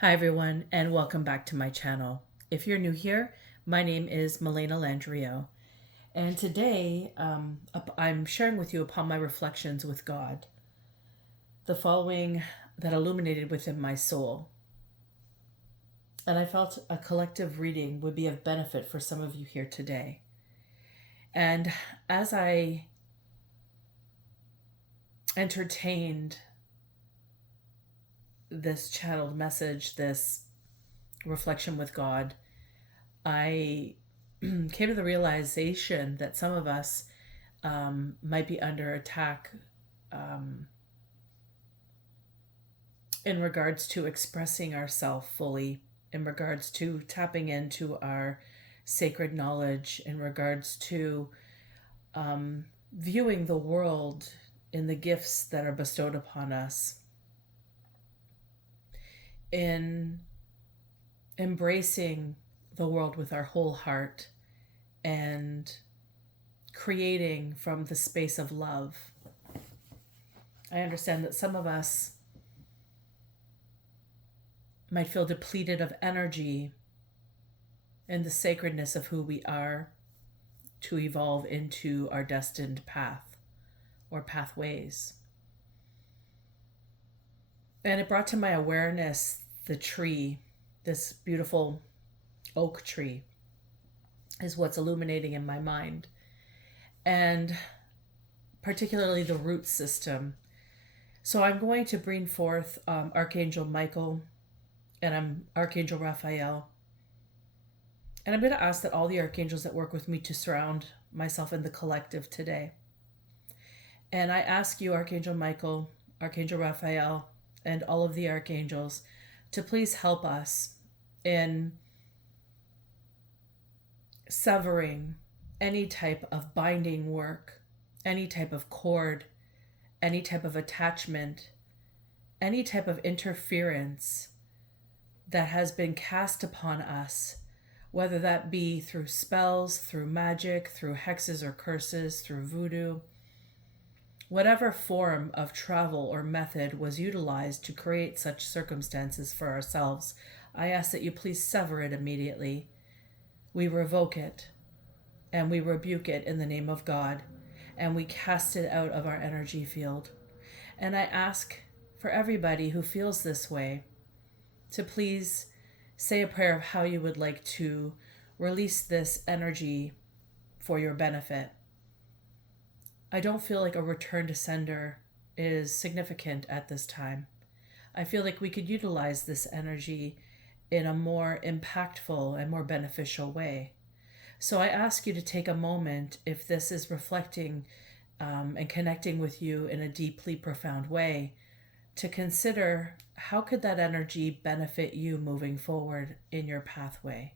Hi everyone, and welcome back to my channel. If you're new here, my name is Milena Landrio, and today I'm sharing with you upon my reflections with God, the following that illuminated within my soul. And I felt a collective reading would be of benefit for some of you here today. And as I entertained this channeled message, this reflection with God, I came to the realization that some of us might be under attack in regards to expressing ourselves fully, in regards to tapping into our sacred knowledge, in regards to viewing the world in the gifts that are bestowed upon us, in embracing the world with our whole heart and creating from the space of love. I understand that some of us might feel depleted of energy and the sacredness of who we are to evolve into our destined path or pathways. And it brought to my awareness the tree, this beautiful oak tree, is what's illuminating in my mind. And particularly the root system. So I'm going to bring forth Archangel Michael and Archangel Raphael. And I'm going to ask that all the archangels that work with me to surround myself in the collective today. And I ask you, Archangel Michael, Archangel Raphael, and all of the archangels to please help us in severing any type of binding work, any type of cord, any type of attachment, any type of interference that has been cast upon us, whether that be through spells, through magic, through hexes or curses, through voodoo. Whatever form of travel or method was utilized to create such circumstances for ourselves, I ask that you please sever it immediately. We revoke it and we rebuke it in the name of God, and we cast it out of our energy field. And I ask for everybody who feels this way to please say a prayer of how you would like to release this energy for your benefit. I don't feel like a return to sender is significant at this time. I feel like we could utilize this energy in a more impactful and more beneficial way. So I ask you to take a moment, if this is reflecting and connecting with you in a deeply profound way, to consider how could that energy benefit you moving forward in your pathway.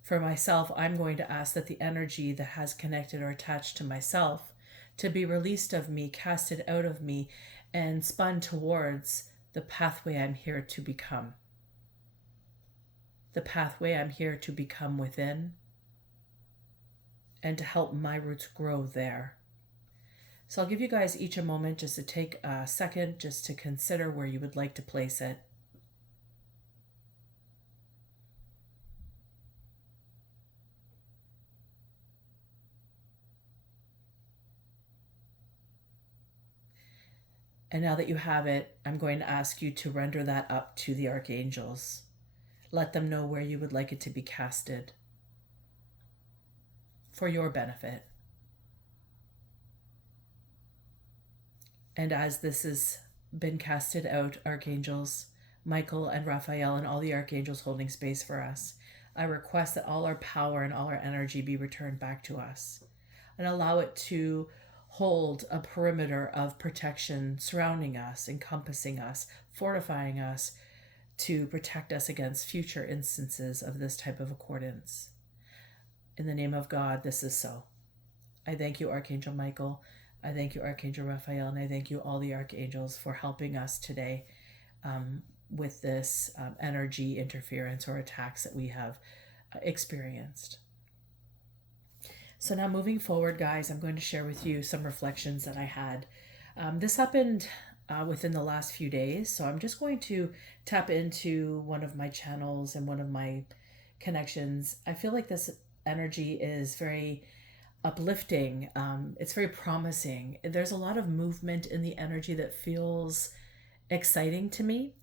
For myself, I'm going to ask that the energy that has connected or attached to myself to be released of me, casted out of me, and spun towards the pathway I'm here to become. The pathway I'm here to become within, and to help my roots grow there. So I'll give you guys each a moment just to take a second just to consider where you would like to place it. And now that you have it, I'm going to ask you to render that up to the archangels. Let them know where you would like it to be casted for your benefit. And as this has been casted out, archangels Michael and Raphael and all the archangels holding space for us, I request that all our power and all our energy be returned back to us, and allow it to hold a perimeter of protection surrounding us, encompassing us, fortifying us, to protect us against future instances of this type of accordance. In the name of God, this is so. I thank you, Archangel Michael. I thank you, Archangel Raphael, and I thank you, all the archangels, for helping us today with this energy interference or attacks that we have experienced. So now moving forward, guys, I'm going to share with you some reflections that I had. This happened within the last few days. So I'm just going to tap into one of my channels and one of my connections. I feel like this energy is very uplifting. It's very promising. There's a lot of movement in the energy that feels exciting to me.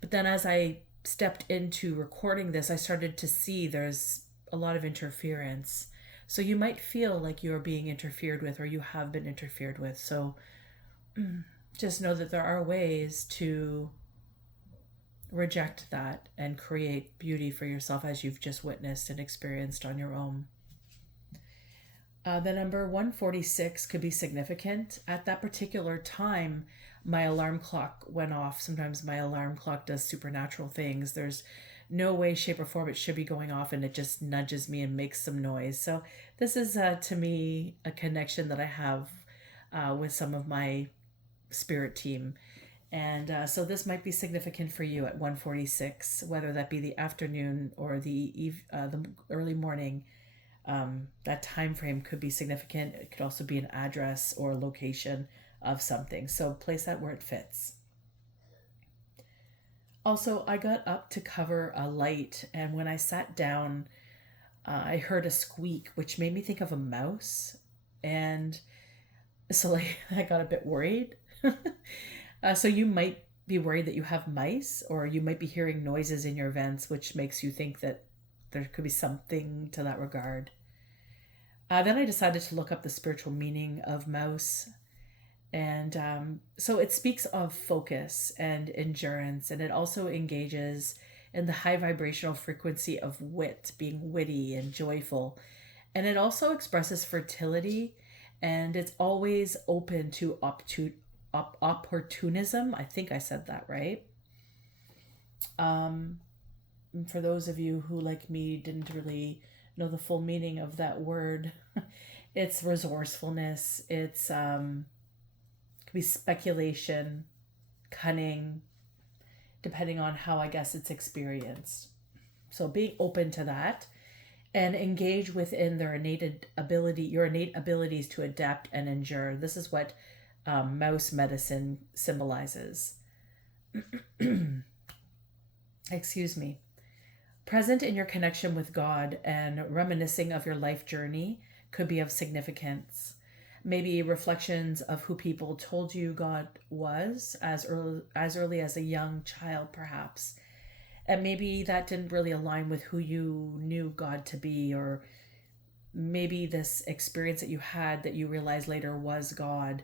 But then as I stepped into recording this, I started to see there's a lot of interference. So you might feel like you're being interfered with or you have been interfered with. So just know that there are ways to reject that and create beauty for yourself as you've just witnessed and experienced on your own. The number 146 could be significant. At that particular time, my alarm clock went off. Sometimes my alarm clock does supernatural things. There's no way, shape, or form it should be going off, and it just nudges me and makes some noise. So this is, to me, a connection that I have with some of my spirit team. And so this might be significant for you at 146, whether that be the afternoon or the early morning. That time frame could be significant. It could also be an address or location of something. So place that where it fits. Also, I got up to cover a light, and when I sat down, I heard a squeak, which made me think of a mouse. And so, like, I got a bit worried. So you might be worried that you have mice, or you might be hearing noises in your vents, which makes you think that there could be something to that regard. Then I decided to look up the spiritual meaning of mouse. And so it speaks of focus and endurance, and it also engages in the high vibrational frequency of wit, being witty and joyful. And it also expresses fertility, and it's always open to opportunism. I think I said that right. For those of you who, like me, didn't really know the full meaning of that word, it's resourcefulness. It's could be speculation, cunning, depending on how I guess it's experienced. So being open to that and engage within their your innate abilities to adapt and endure. This is what mouse medicine symbolizes. Excuse me. Present in your connection with God and reminiscing of your life journey could be of significance. Maybe reflections of who people told you God was as early as a young child, perhaps. And maybe that didn't really align with who you knew God to be, or maybe this experience that you had that you realized later was God.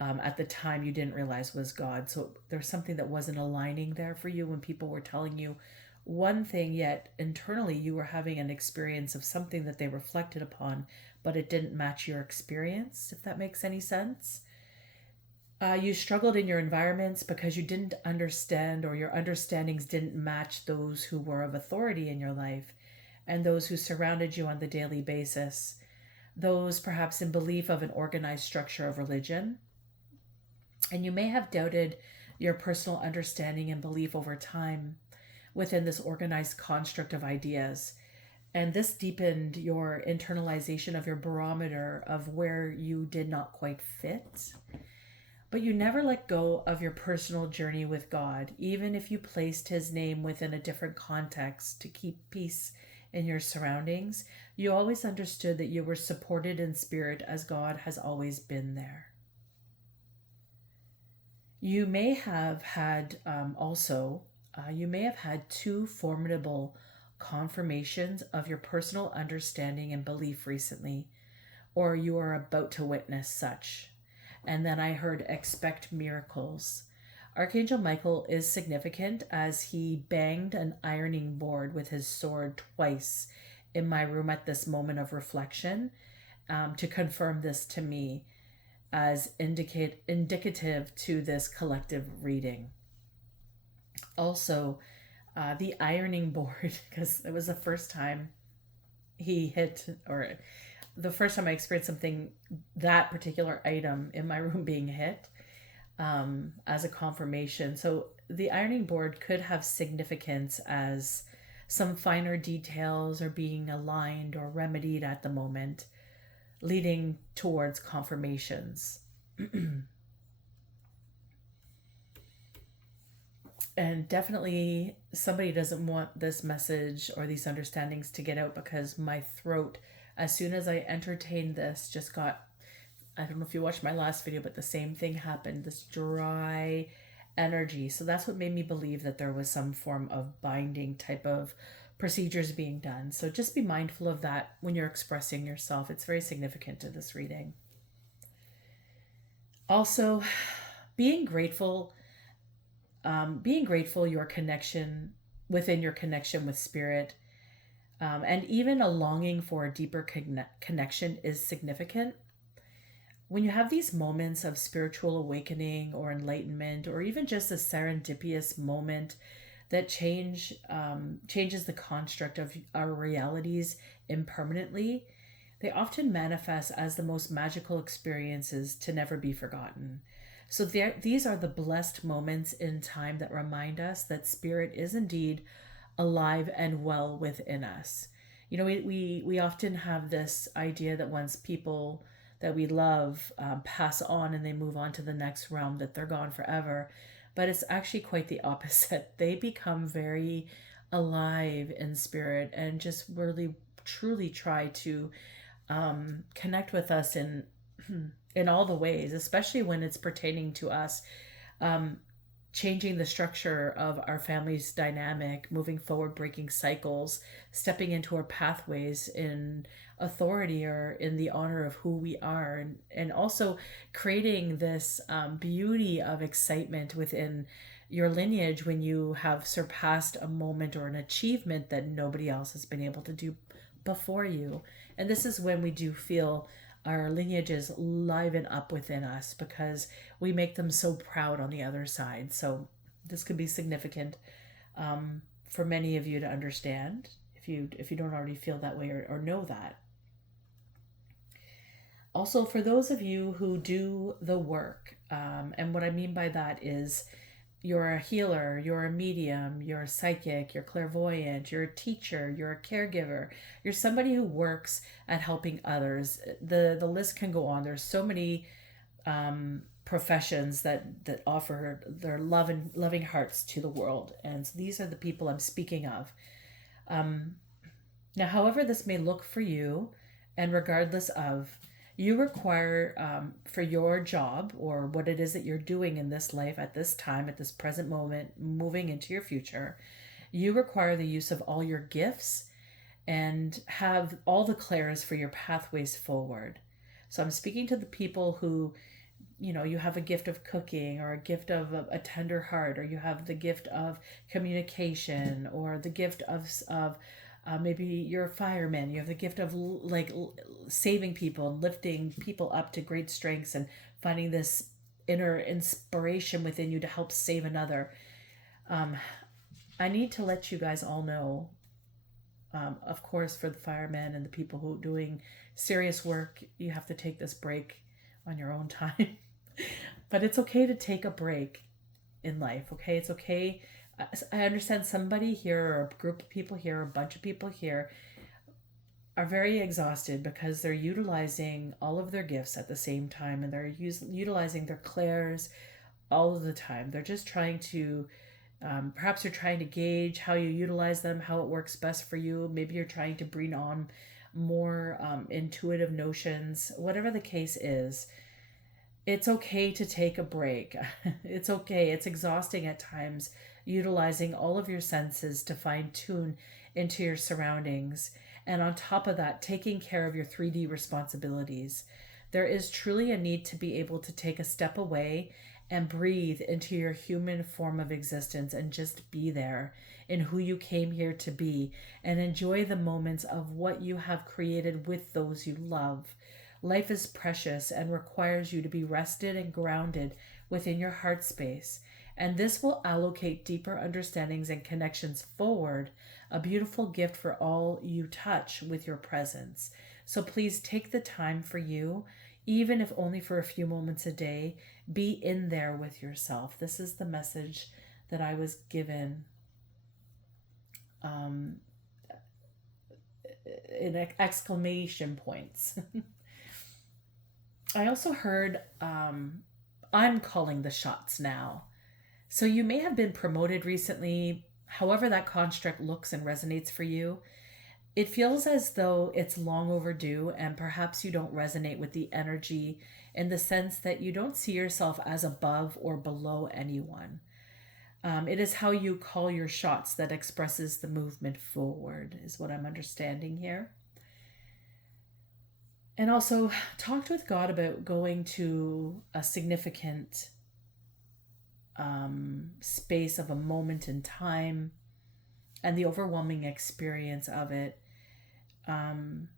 At the time you didn't realize was God. So there's something that wasn't aligning there for you when people were telling you one thing, yet internally you were having an experience of something that they reflected upon, but it didn't match your experience, if that makes any sense. You struggled in your environments because you didn't understand, or your understandings didn't match those who were of authority in your life and those who surrounded you on the daily basis, those perhaps in belief of an organized structure of religion. And you may have doubted your personal understanding and belief over time within this organized construct of ideas. And this deepened your internalization of your barometer of where you did not quite fit. But you never let go of your personal journey with God, even if you placed his name within a different context to keep peace in your surroundings. You always understood that you were supported in spirit as God has always been there. You may have had you may have had two formidable confirmations of your personal understanding and belief recently, or you are about to witness such. And then I heard expect miracles. Archangel Michael is significant as he banged an ironing board with his sword twice in my room at this moment of reflection to confirm this to me as indicative to this collective reading. Also, the ironing board, because it was the first time he hit, or the first time I experienced something, that particular item in my room being hit, as a confirmation. So the ironing board could have significance as some finer details are being aligned or remedied at the moment, leading towards confirmations. And definitely somebody doesn't want this message or these understandings to get out, because my throat, as soon as I entertained this, just got, I don't know if you watched my last video, but the same thing happened, this dry energy. So that's what made me believe that there was some form of binding type of procedures being done. So just be mindful of that when you're expressing yourself. It's very significant to this reading. Also, being grateful, your connection, within your connection with spirit, and even a longing for a deeper connection is significant. When you have these moments of spiritual awakening or enlightenment, or even just a serendipitous moment that changes the construct of our realities impermanently, they often manifest as the most magical experiences to never be forgotten. So these are the blessed moments in time that remind us that spirit is indeed alive and well within us. We often have this idea that once people that we love pass on and they move on to the next realm, that they're gone forever. But it's actually quite the opposite. They become very alive in spirit and just really truly try to connect with us in all the ways, especially when it's pertaining to us, um, changing the structure of our family's dynamic, moving forward, breaking cycles, stepping into our pathways in authority or in the honor of who we are, and also creating this beauty of excitement within your lineage when you have surpassed a moment or an achievement that nobody else has been able to do before you. And this is when we do feel our lineages liven up within us, because we make them so proud on the other side. So this could be significant for many of you to understand, if you don't already feel that way or know that. Also, for those of you who do the work, and what I mean by that is you're a healer, you're a medium, you're a psychic, you're clairvoyant, you're a teacher, you're a caregiver, you're somebody who works at helping others. The list can go on. There's so many professions that offer their loving hearts to the world, and so these are the people I'm speaking of. Now, however this may look for you, and regardless of, you require, for your job or what it is that you're doing in this life at this time, at this present moment, moving into your future, you require the use of all your gifts and have all the clairs for your pathways forward. So I'm speaking to the people who, you have a gift of cooking, or a gift of a tender heart, or you have the gift of communication, or the gift of maybe you're a fireman. You have the gift of saving people and lifting people up to great strengths and finding this inner inspiration within you to help save another. I need to let you guys all know, of course, for the firemen and the people who are doing serious work, you have to take this break on your own time. But it's okay to take a break in life, okay? It's okay. I understand somebody here, or a group of people here, or a bunch of people here are very exhausted because they're utilizing all of their gifts at the same time, and they're utilizing their clairs all of the time. They're just trying to, perhaps you're trying to gauge how you utilize them, how it works best for you. Maybe you're trying to bring on more intuitive notions. Whatever the case is, it's okay to take a break. It's okay. It's exhausting at times, utilizing all of your senses to fine tune into your surroundings. And on top of that, taking care of your 3D responsibilities. There is truly a need to be able to take a step away and breathe into your human form of existence and just be there in who you came here to be, and enjoy the moments of what you have created with those you love. Life is precious and requires you to be rested and grounded within your heart space. And this will allocate deeper understandings and connections forward, a beautiful gift for all you touch with your presence. So please take the time for you, even if only for a few moments a day. Be in there with yourself. This is the message that I was given in exclamation points. I also heard, I'm calling the shots now. So you may have been promoted recently, however that construct looks and resonates for you. It feels as though it's long overdue, and perhaps you don't resonate with the energy in the sense that you don't see yourself as above or below anyone. It is how you call your shots that expresses the movement forward, is what I'm understanding here. And also, talked with God about going to a significant space of a moment in time and the overwhelming experience of it. And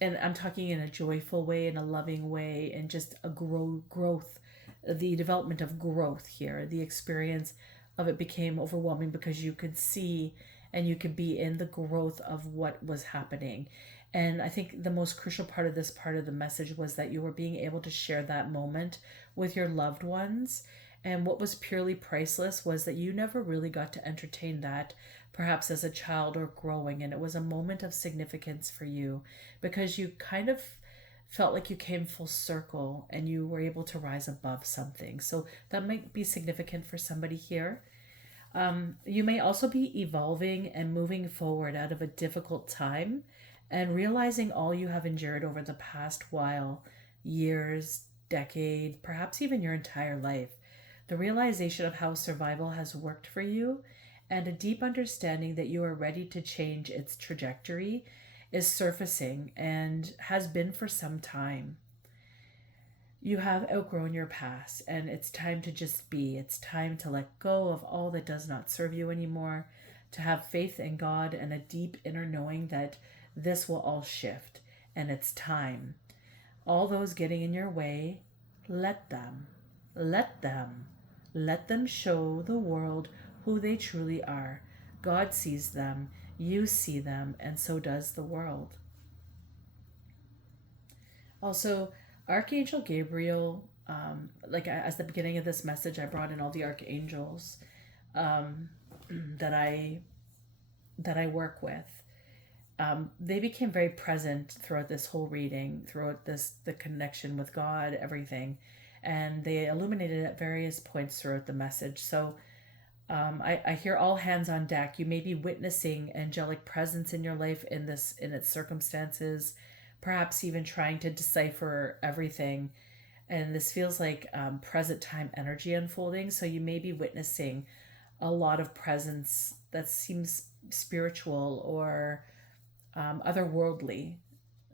I'm talking in a joyful way, in a loving way, and just a growth, the development of growth here. The experience of it became overwhelming because you could see and you could be in the growth of what was happening. And I think the most crucial part of this part of the message was that you were being able to share that moment with your loved ones. And what was purely priceless was that you never really got to entertain that, perhaps as a child or growing. And it was a moment of significance for you because you kind of felt like you came full circle and you were able to rise above something. So that might be significant for somebody here. You may also be evolving and moving forward out of a difficult time and realizing all you have endured over the past while, years, decade, perhaps even your entire life. The realization of how survival has worked for you and a deep understanding that you are ready to change its trajectory is surfacing and has been for some time. You have outgrown your past and it's time to just be. It's time to let go of all that does not serve you anymore, to have faith in God and a deep inner knowing that this will all shift and it's time. All those getting in your way, let them. Let them. Let them show the world who they truly are. God sees them, you see them, and so does the world. Also, Archangel Gabriel, like as the beginning of this message, I brought in all the archangels um, that I work with. They became very present throughout this whole reading, throughout the connection with God, everything, and they illuminated at various points throughout the message. So I hear all hands on deck. You may be witnessing angelic presence in your life in its circumstances, perhaps even trying to decipher everything. And this feels like present time energy unfolding. So you may be witnessing a lot of presence that seems spiritual or otherworldly.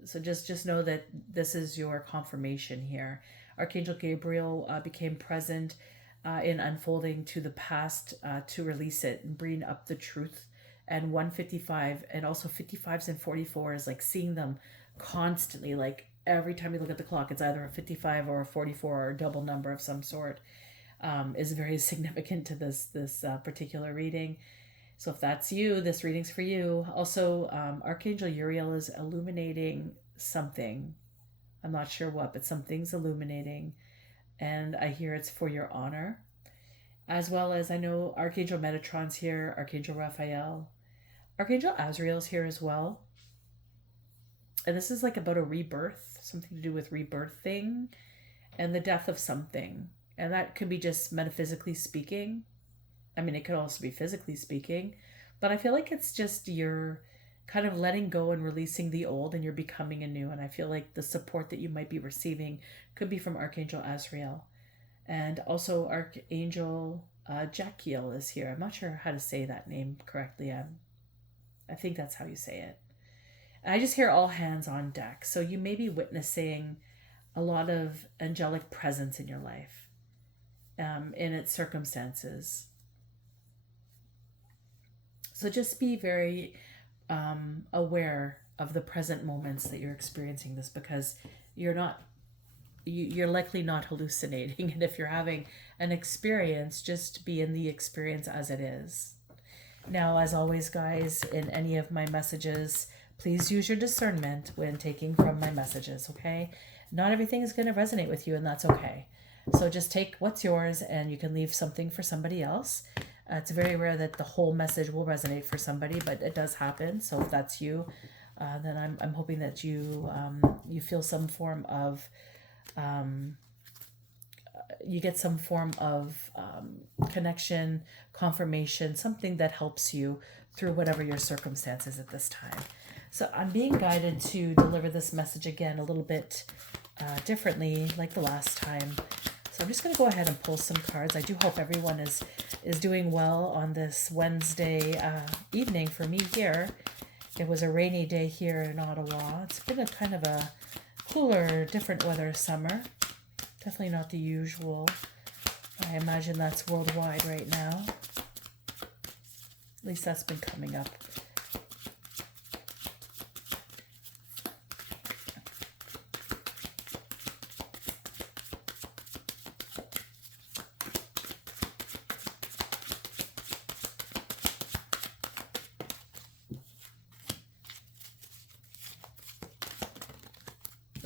So just know that this is your confirmation here. Archangel Gabriel became present in unfolding to the past to release it and bring up the truth. And 155 and also 55s and 44s, like seeing them constantly, like every time you look at the clock, it's either a 55 or a 44 or a double number of some sort, is very significant to this particular reading. So if that's you, this reading's for you. Also, Archangel Uriel is illuminating something. I'm not sure what, but something's illuminating. And I hear it's for your honor. As well as I know Archangel Metatron's here, Archangel Raphael. Archangel Azrael's here as well. And this is like about a rebirth, something to do with rebirthing and the death of something. And that could be just metaphysically speaking. I mean, it could also be physically speaking, but I feel like it's just you're kind of letting go and releasing the old and you're becoming anew. And I feel like the support that you might be receiving could be from Archangel Azrael. And also Archangel Jaquiel is here. I'm not sure how to say that name correctly. I think that's how you say it. And I just hear all hands on deck. So you may be witnessing a lot of angelic presence in your life, in its circumstances. So just be very aware of the present moments that you're experiencing this, because you're likely not hallucinating. And if you're having an experience, just be in the experience as it is. Now, as always, guys, in any of my messages, please use your discernment when taking from my messages, okay? Not everything is going to resonate with you, and that's okay. So just take what's yours, and you can leave something for somebody else. It's very rare that the whole message will resonate for somebody, but it does happen. So if that's you, then I'm hoping that you feel some form of you get some form of connection, confirmation, something that helps you through whatever your circumstances at this time. So I'm being guided to deliver this message again a little bit differently, like the last time. So I'm just going to go ahead and pull some cards. I do hope everyone is doing well on this Wednesday evening for me here. It was a rainy day here in Ottawa. It's been a kind of a cooler, different weather summer. Definitely not the usual. I imagine that's worldwide right now. At least that's been coming up.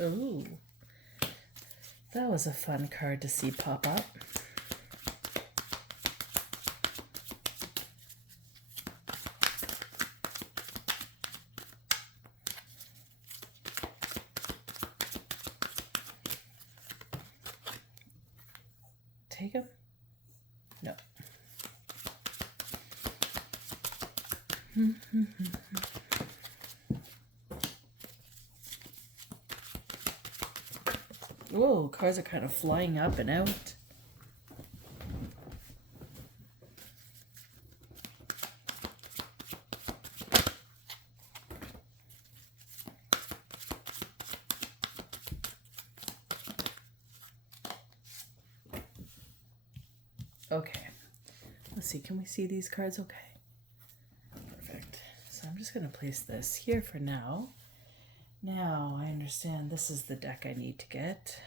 Ooh, that was a fun card to see pop up. Take him? No. Whoa, cars are kind of flying up and out. Okay. Let's see, can we see these cards okay? Perfect. So I'm just going to place this here for now. Now, I understand this is the deck I need to get.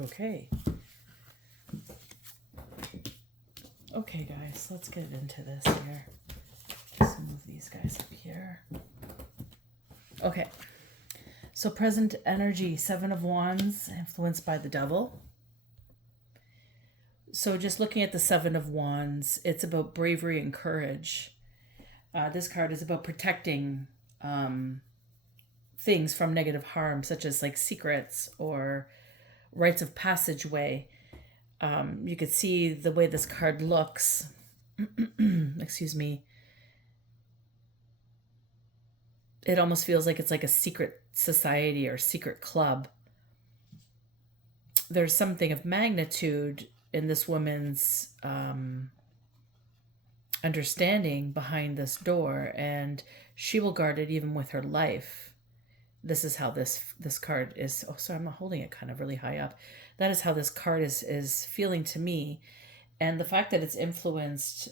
Okay. Okay. Okay, guys, let's get into this here. Just move these guys up here. Okay. So present energy, 7 of Wands, influenced by the devil. So just looking at the 7 of Wands, it's about bravery and courage. This card is about protecting things from negative harm, such as like secrets or rites of passageway. You could see the way this card looks. Excuse me. It almost feels like it's like a secret society or secret club. There's something of magnitude in this woman's understanding behind this door, and she will guard it even with her life. This is how this card is. Oh, sorry, I'm not holding it kind of really high up. That is how this card is feeling to me. And the fact that it's influenced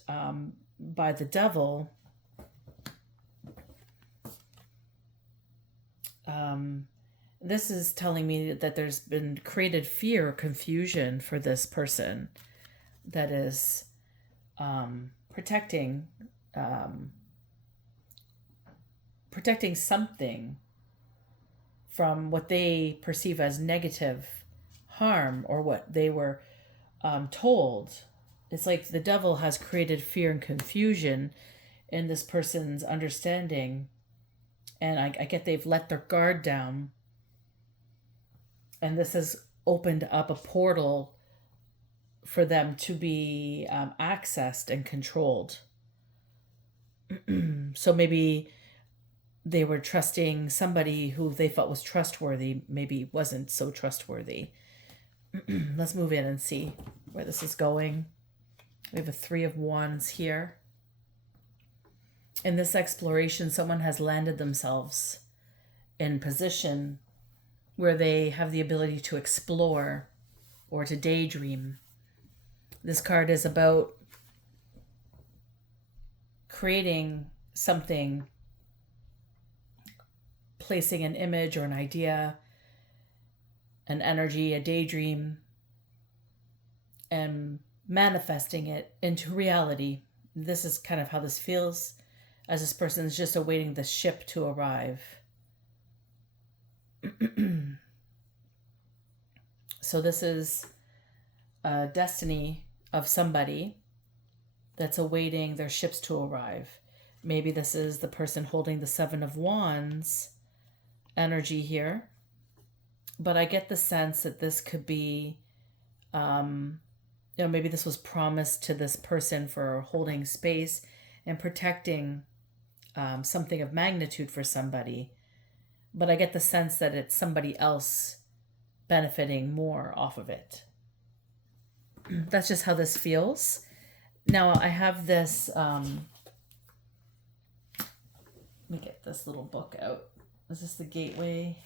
by the devil, This is telling me that there's been created fear or confusion for this person that is protecting protecting something from what they perceive as negative harm, or what they were told. It's like the devil has created fear and confusion in this person's understanding, and I get they've let their guard down, and this has opened up a portal for them to be accessed and controlled. So maybe they were trusting somebody who they felt was trustworthy, maybe wasn't so trustworthy. Let's move in and see where this is going. We have a 3 of Wands here. In this exploration, someone has landed themselves in position where they have the ability to explore or to daydream. This card is about creating something, placing an image or an idea, an energy, a daydream, and manifesting it into reality. This is kind of how this feels, as this person is just awaiting the ship to arrive. So this is a destiny of somebody that's awaiting their ships to arrive. Maybe this is the person holding the 7 of Wands energy here. But I get the sense that this could be, maybe this was promised to this person for holding space and protecting something of magnitude for somebody. But I get the sense that it's somebody else benefiting more off of it. That's just how this feels. Now I have this, let me get this little book out. Is this the gateway?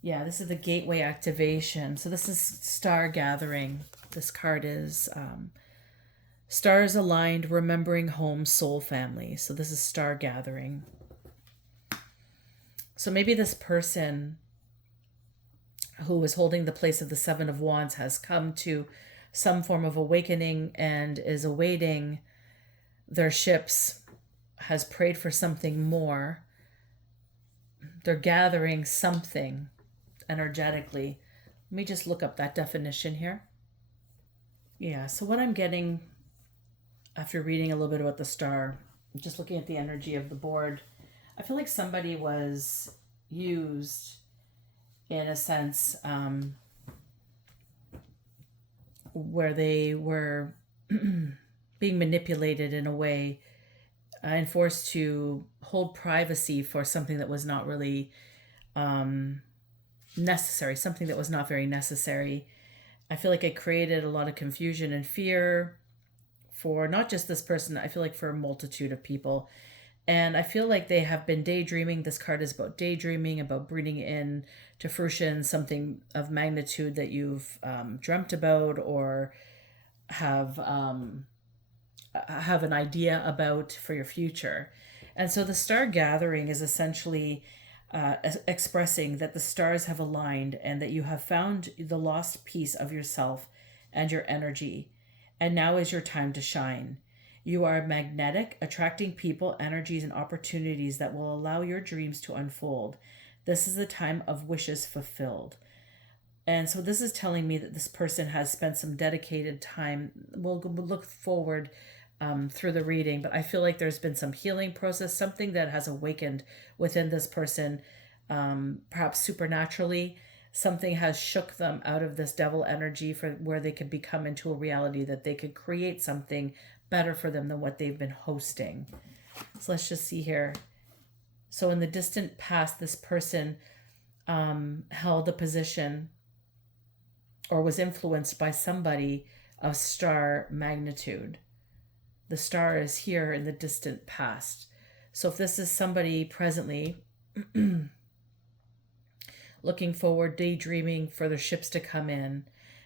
Yeah, this is the gateway activation. So this is star gathering. This card is stars aligned, remembering home, soul, family. So this is star gathering. So maybe this person who is holding the place of the 7 of Wands has come to some form of awakening and is awaiting their ships, has prayed for something more. They're gathering something energetically. Let me just look up that definition here. Yeah, so what I'm getting after reading a little bit about the star, just looking at the energy of the board, I feel like somebody was used in a sense where they were being manipulated in a way and forced to hold privacy for something that was not really necessary, something that was not very necessary. I feel like it created a lot of confusion and fear for not just this person, I feel like for a multitude of people. And I feel like they have been daydreaming. This card is about daydreaming, about bringing in to fruition something of magnitude that you've dreamt about or have an idea about for your future. And so the star gathering is essentially expressing that the stars have aligned and that you have found the lost piece of yourself and your energy. And now is your time to shine. You are magnetic, attracting people, energies, and opportunities that will allow your dreams to unfold. This is the time of wishes fulfilled. And so this is telling me that this person has spent some dedicated time. We'll look forward through the reading, but I feel like there's been some healing process, something that has awakened within this person, perhaps supernaturally. Something has shook them out of this devil energy for where they could become into a reality that they could create something better for them than what they've been hosting. So let's just see here. So in the distant past, this person held a position or was influenced by somebody of star magnitude. The star is here in the distant past. So if this is somebody presently looking forward, daydreaming for their ships to come in,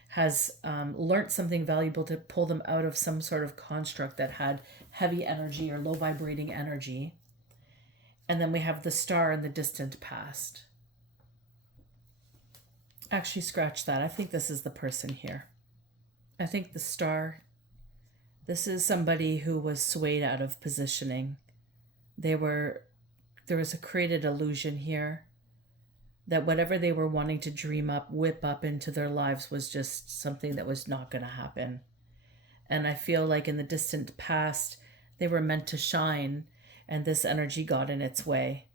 has learned something valuable to pull them out of some sort of construct that had heavy energy or low vibrating energy. And then we have the star in the distant past. Actually, scratch that. I think this is the person here. I think the star, this is somebody who was swayed out of positioning. They were, there was a created illusion here that whatever they were wanting to dream up, whip up into their lives was just something that was not going to happen. And I feel like in the distant past, they were meant to shine, and this energy got in its way.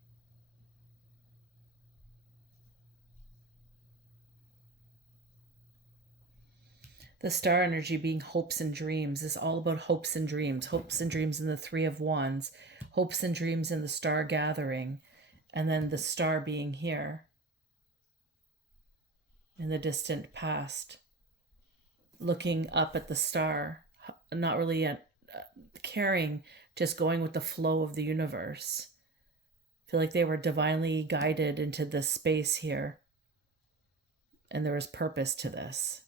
The star energy being hopes and dreams is all about hopes and dreams. Hopes and dreams in the Three of Wands, hopes and dreams in the star gathering, and then the star being here in the distant past. Looking up at the star, not really caring, just going with the flow of the universe. I feel like they were divinely guided into this space here, and there was purpose to this.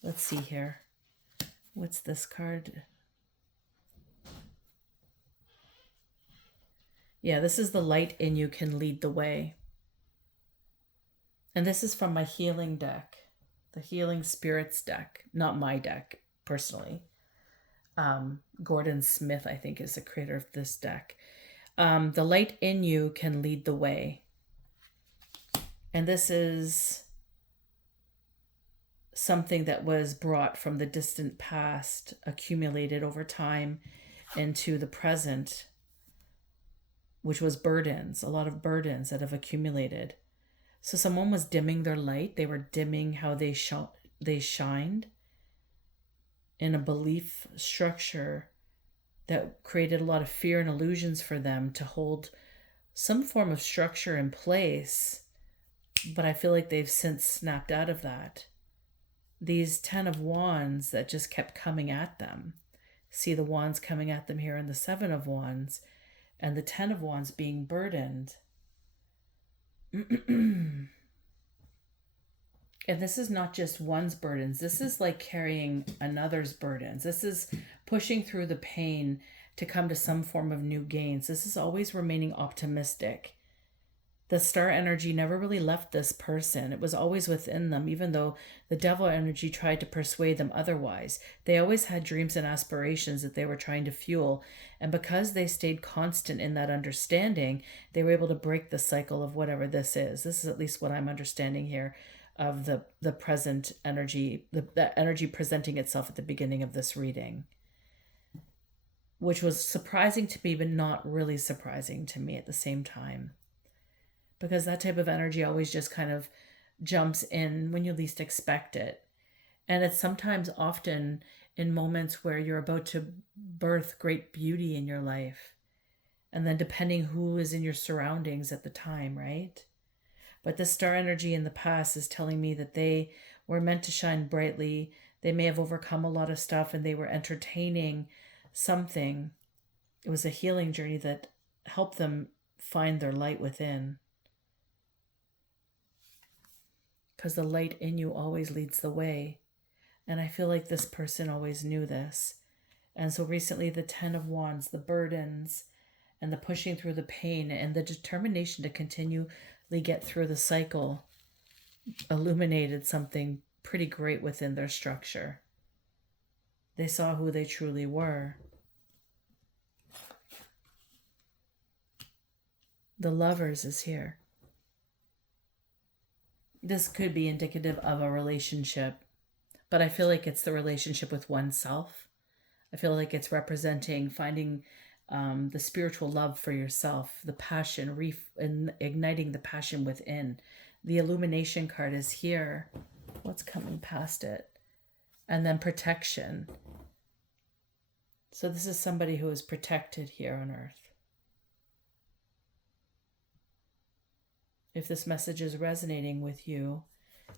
Let's see here. What's this card? Yeah, this is the light in you can lead the way. And this is from my healing deck, the Healing Spirits deck, not my deck personally. Gordon Smith, I think, is the creator of this deck. The light in you can lead the way. And this is something that was brought from the distant past, accumulated over time into the present, which was burdens, a lot of burdens that have accumulated. So someone was dimming their light. They were dimming how they shined in a belief structure that created a lot of fear and illusions for them to hold some form of structure in place. But I feel like they've since snapped out of that. These 10 of Wands that just kept coming at them. See the Wands coming at them here, and the 7 of Wands, and the 10 of Wands being burdened. And this is not just one's burdens. This is like carrying another's burdens. This is pushing through the pain to come to some form of new gains. This is always remaining optimistic. The star energy never really left this person. It was always within them, even though the devil energy tried to persuade them otherwise. They always had dreams and aspirations that they were trying to fuel. And because they stayed constant in that understanding, they were able to break the cycle of whatever this is. This is at least what I'm understanding here of the present energy, the energy presenting itself at the beginning of this reading, which was surprising to me, but not really surprising to me at the same time. Because that type of energy always just kind of jumps in when you least expect it. And it's sometimes often in moments where you're about to birth great beauty in your life. And then depending who is in your surroundings at the time, right? But the star energy in the past is telling me that they were meant to shine brightly. They may have overcome a lot of stuff and they were entertaining something. It was a healing journey that helped them find their light within. Because the light in you always leads the way. And I feel like this person always knew this. And so recently the 10 of Wands, the burdens, and the pushing through the pain, and the determination to continually get through the cycle illuminated something pretty great within their structure. They saw who they truly were. The Lovers is here. This could be indicative of a relationship, but I feel like it's the relationship with oneself. I feel like it's representing finding the spiritual love for yourself, the passion, and igniting the passion within. The illumination card is here. What's coming past it? And then protection. So this is somebody who is protected here on earth. If this message is resonating with you,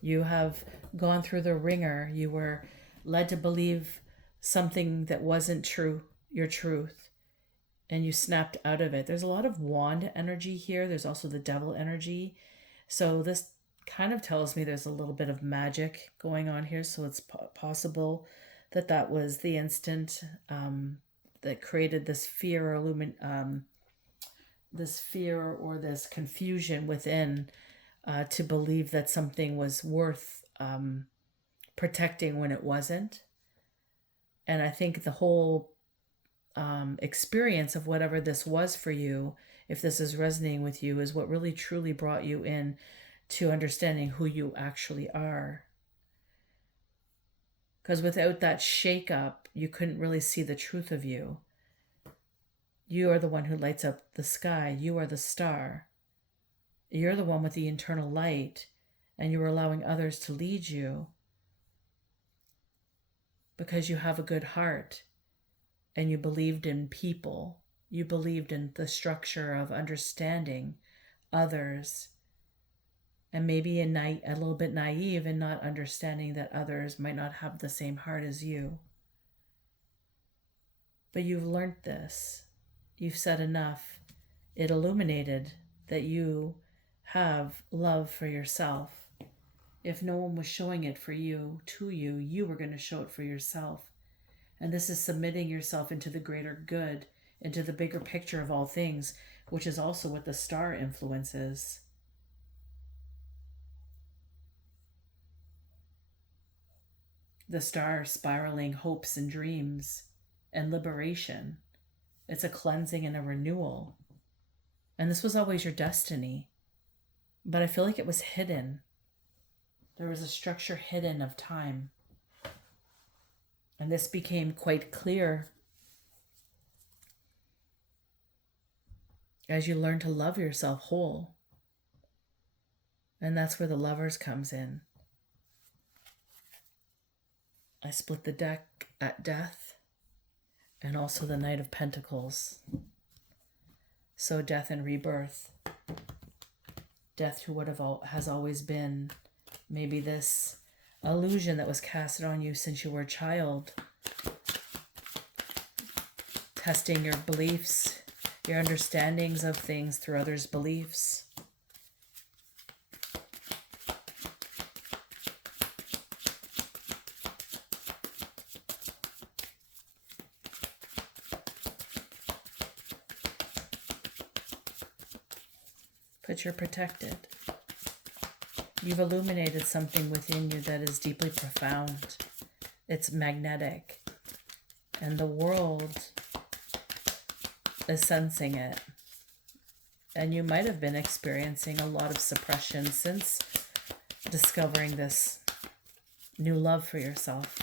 you have gone through the ringer. You were led to believe something that wasn't true, your truth, and you snapped out of it. There's a lot of wand energy here. There's also the devil energy. So this kind of tells me there's a little bit of magic going on here. So it's possible that that was the instant that created this fear or this confusion within to believe that something was worth protecting when it wasn't. And I think the whole experience of whatever this was for you, if this is resonating with you, is what really truly brought you in to understanding who you actually are. Because without that shakeup, you couldn't really see the truth of you. You are the one who lights up the sky. You are the star. You're the one with the internal light, and you are allowing others to lead you because you have a good heart and you believed in people. You believed in the structure of understanding others, and maybe a little bit naive and not understanding that others might not have the same heart as you. But you've learned this. You've said enough. It illuminated that you have love for yourself. If no one was showing it for you, to you, you were going to show it for yourself. And this is submitting yourself into the greater good, into the bigger picture of all things, which is also what the star influence is. The star spiraling hopes and dreams and liberation. It's a cleansing and a renewal. And this was always your destiny. But I feel like it was hidden. There was a structure hidden of time. And this became quite clear as you learn to love yourself whole. And that's where the Lovers comes in. I split the deck at Death and also the Knight of Pentacles. So death and rebirth. Death to what has always been. Maybe this illusion that was casted on you since you were a child. Testing your beliefs, your understandings of things through others' beliefs. But you're protected. You've illuminated something within you that is deeply profound. It's magnetic. And the world is sensing it. And you might have been experiencing a lot of suppression since discovering this new love for yourself,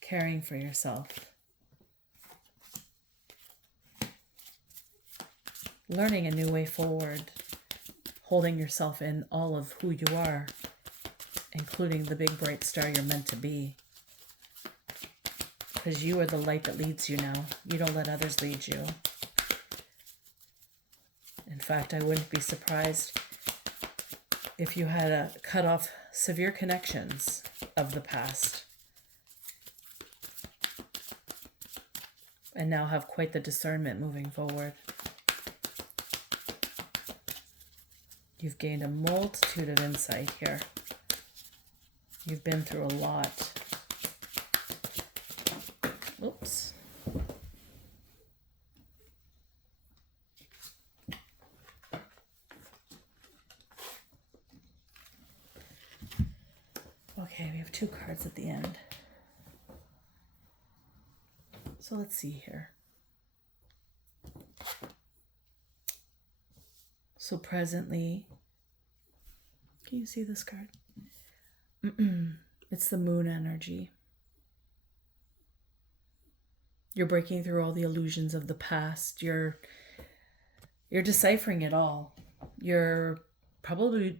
caring for yourself. Learning a new way forward, holding yourself in all of who you are, including the big bright star you're meant to be. Because you are the light that leads you now. You don't let others lead you. In fact, I wouldn't be surprised if you had to cut off severe connections of the past and now have quite the discernment moving forward. You've gained a multitude of insight here. You've been through a lot. Oops. Okay, we have 2 cards at the end. So let's see here. So presently, can you see this card? It's the moon energy. You're breaking through all the illusions of the past. You're deciphering it all. You're probably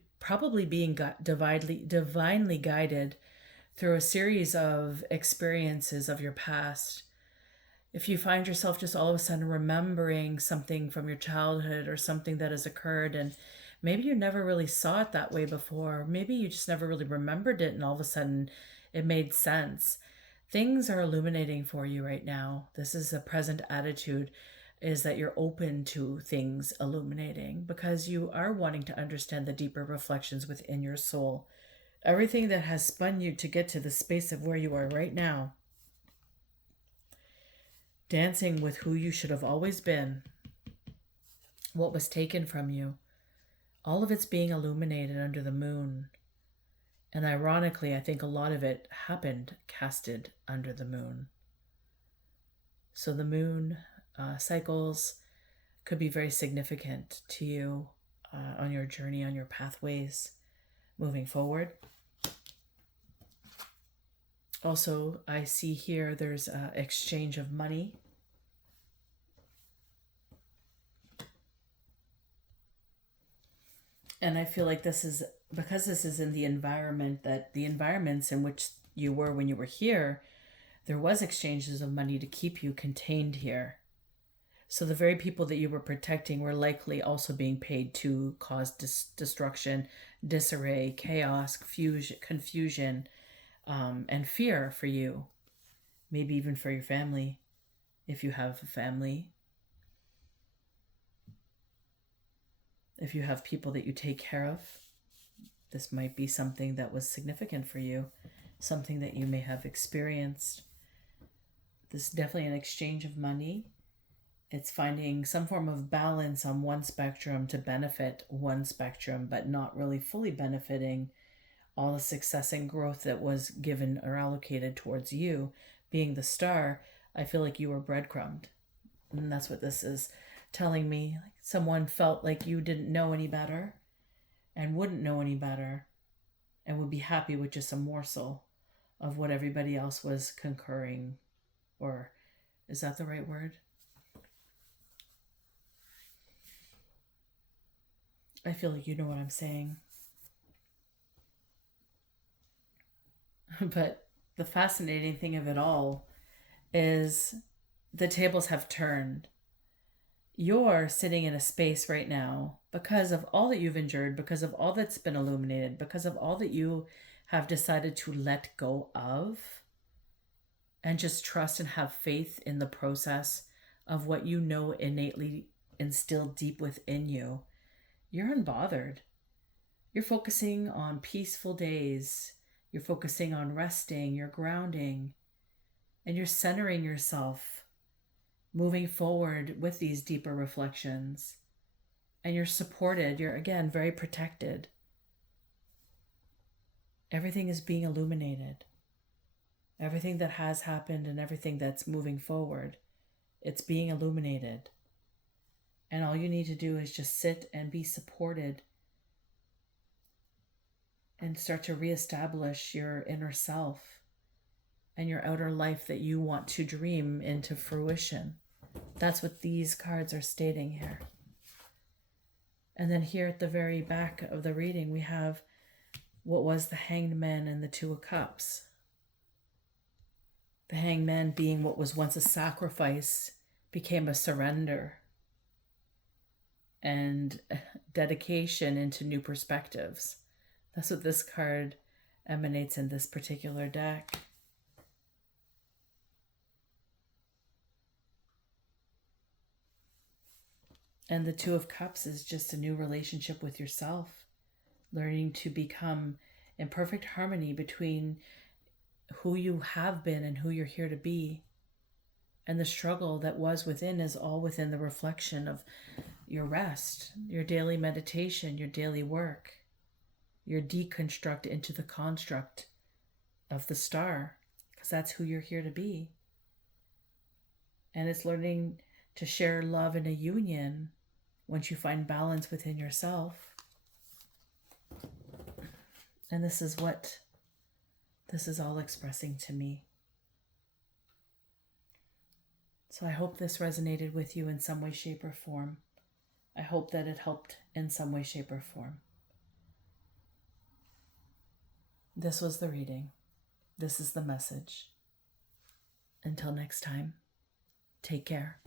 being divinely guided through a series of experiences of your past. If you find yourself just all of a sudden remembering something from your childhood or something that has occurred, and maybe you never really saw it that way before, maybe you just never really remembered it and all of a sudden it made sense. Things are illuminating for you right now. This is a present attitude, is that you're open to things illuminating because you are wanting to understand the deeper reflections within your soul. Everything that has spun you to get to the space of where you are right now. Dancing with who you should have always been. What was taken from you. All of it's being illuminated under the moon. And ironically, I think a lot of it happened casted under the moon. So the moon cycles could be very significant to you on your journey, on your pathways moving forward. Also, I see here there's an exchange of money. And I feel like this is, because this is in the environment, that the environments in which you were when you were here, there was exchanges of money to keep you contained here. So the very people that you were protecting were likely also being paid to cause destruction, disarray, chaos, confusion, and fear for you. Maybe even for your family, if you have a family. If you have people that you take care of, this might be something that was significant for you, something that you may have experienced. This is definitely an exchange of money. It's finding some form of balance on one spectrum to benefit one spectrum, but not really fully benefiting all the success and growth that was given or allocated towards you. Being the star, I feel like you were breadcrumbed. And that's what this is telling me. Like someone felt like you didn't know any better and wouldn't know any better and would be happy with just a morsel of what everybody else was concurring. Or is that the right word? I feel like you know what I'm saying. But the fascinating thing of it all is the tables have turned. You're sitting in a space right now because of all that you've endured, because of all that's been illuminated, because of all that you have decided to let go of, and just trust and have faith in the process of what you know innately instilled deep within you. You're unbothered. You're focusing on peaceful days. You're focusing on resting, you're grounding, and you're centering yourself, moving forward with these deeper reflections. And you're supported. You're, again, very protected. Everything is being illuminated. Everything that has happened and everything that's moving forward, it's being illuminated. And all you need to do is just sit and be supported and start to reestablish your inner self and your outer life that you want to dream into fruition. That's what these cards are stating here. And then here at the very back of the reading, we have what was the Hanged Man and the Two of Cups. The Hanged Man being what was once a sacrifice became a surrender and dedication into new perspectives. That's what this card emanates in this particular deck. And the Two of Cups is just a new relationship with yourself, learning to become in perfect harmony between who you have been and who you're here to be. And the struggle that was within is all within the reflection of your rest, your daily meditation, your daily work, your deconstruct into the construct of the star, because that's who you're here to be. And it's learning to share love in a union once you find balance within yourself. And this is what this is all expressing to me. So I hope this resonated with you in some way, shape, or form. I hope that it helped in some way, shape, or form. This was the reading. This is the message. Until next time, take care.